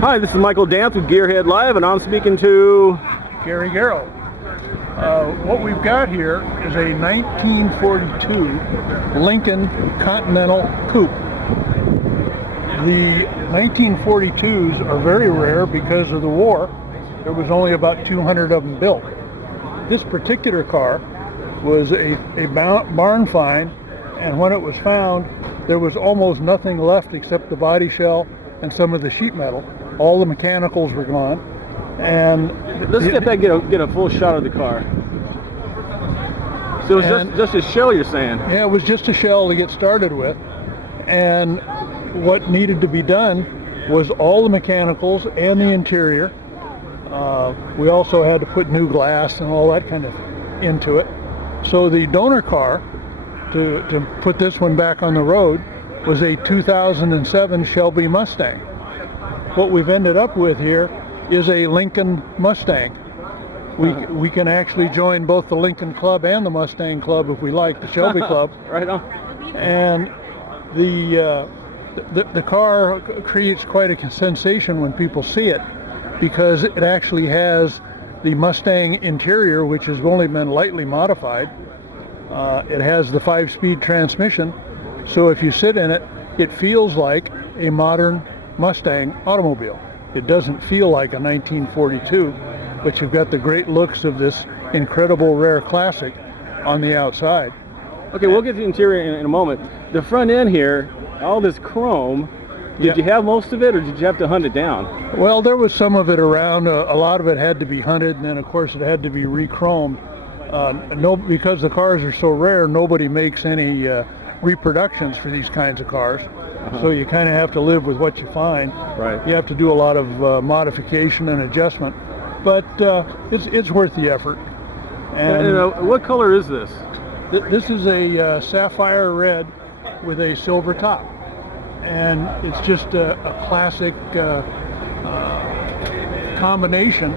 Hi, this is Michael Dance with Gearhead Live, and I'm speaking to Gary Garrow. What we've got here is a 1942 Lincoln Continental Coupe. The 1942s are very rare because of the war. There was only about 200 of them built. This particular car was a barn find, and when it was found, there was almost nothing left except the body shell and some of the sheet metal. All the mechanicals were gone, and let's get a full shot of the car. So it was just a shell, you're saying? Yeah, it was just a shell to get started with, and what needed to be done was all the mechanicals and the interior. We also had to put new glass and all that kind of into it. So the donor car to put this one back on the road was a 2007 Shelby Mustang. What we've ended up with here is a Lincoln Mustang. We can actually join both the Lincoln Club and the Mustang Club if we like, the Shelby Club. Right on. And the car creates quite a sensation when people see it, because it actually has the Mustang interior, which has only been lightly modified. It has the 5-speed transmission, so if you sit in it, it feels like a modern Mustang automobile. It doesn't feel like a 1942, but you've got the great looks of this incredible rare classic on the outside. Okay, we'll get to the interior in a moment. The front end here, all this chrome, did you have most of it, or did you have to hunt it down? Well, there was some of it around. A lot of it had to be hunted, and then of course it had to be re-chromed. Because the cars are so rare, nobody makes any reproductions for these kinds of cars. So you kind of have to live with what you find. Right. You have to do a lot of modification and adjustment, but it's worth the effort. And what color is this? This is a sapphire red with a silver top, and it's just a classic combination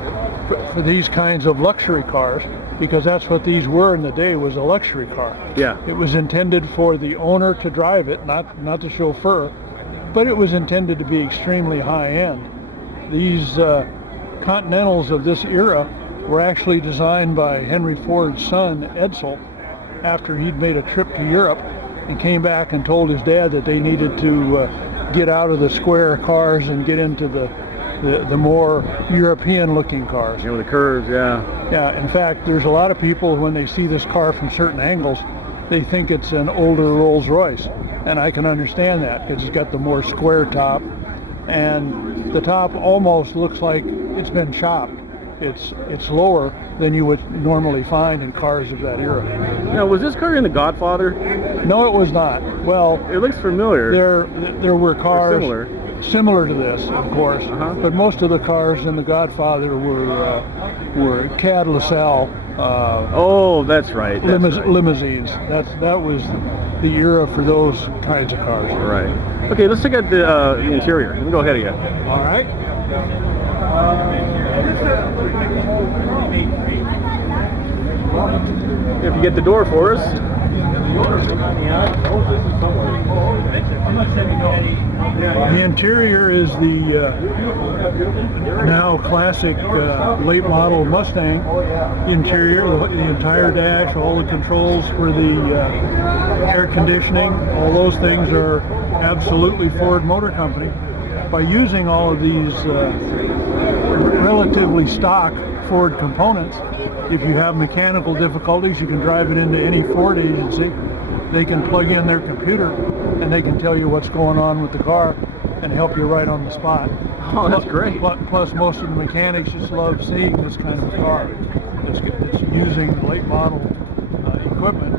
for these kinds of luxury cars, because that's what these were in the day, was a luxury car. Yeah. It was intended for the owner to drive it, not the chauffeur, but it was intended to be extremely high-end. These Continentals of this era were actually designed by Henry Ford's son, Edsel, after he'd made a trip to Europe and came back and told his dad that they needed to get out of the square cars and get into the more European-looking cars. You know, the curves, yeah. Yeah, in fact, there's a lot of people, when they see this car from certain angles, they think it's an older Rolls-Royce, and I can understand that, because it's got the more square top, and the top almost looks like it's been chopped. It's lower than you would normally find in cars of that era. Now, was this car in The Godfather? No, it was not. Well, it looks familiar. There were cars similar to this, of course, but most of the cars in The Godfather were Cad LaSalle. Oh, that's right. Limousines. That was the era for those kinds of cars. Right. Okay, let's check out the interior. Let me go ahead of you. All right. If you get the door for us. The interior is the now classic late model Mustang interior. The entire dash, all the controls for the air conditioning, all those things are absolutely Ford Motor Company. By using all of these relatively stock Ford components, if you have mechanical difficulties, you can drive it into any Ford agency. They can plug in their computer and they can tell you what's going on with the car and help you right on the spot. Oh, that's great. Plus, most of the mechanics just love seeing this kind of a car. It's using late model equipment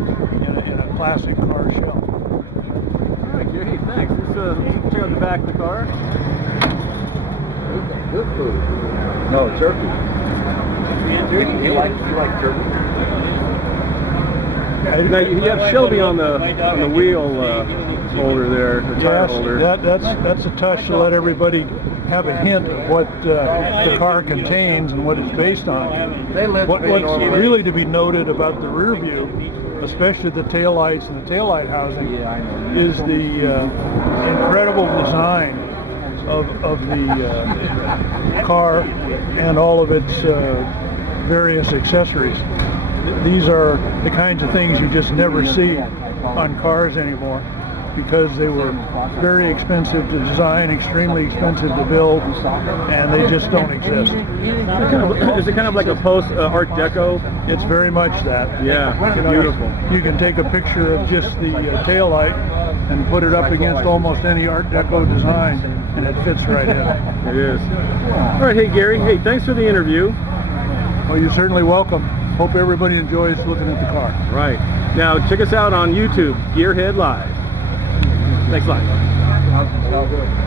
in a classic car shell. All right, Gary, thanks. Let's check out the back of the car. No, turkey. You like turkey? Now you have Shelby on the wheel holder there, the tire holder. That's a touch to let everybody have a hint of what the car contains and what it's based on. What's really to be noted about the rear view, especially the taillights and the taillight housing, is the incredible design of the car and all of its various accessories. These are the kinds of things you just never see on cars anymore, because they were very expensive to design, extremely expensive to build, and they just don't exist. Is it kind of like a post Art Deco? It's very much that. Yeah, You know, beautiful. You can take a picture of just the tail light and put it up against almost any Art Deco design, and it fits right in. It is. All right, hey Gary, hey, thanks for the interview. Well, you're certainly welcome. Hope everybody enjoys looking at the car. Right. Now check us out on YouTube, Gearhead Live. Thanks a lot.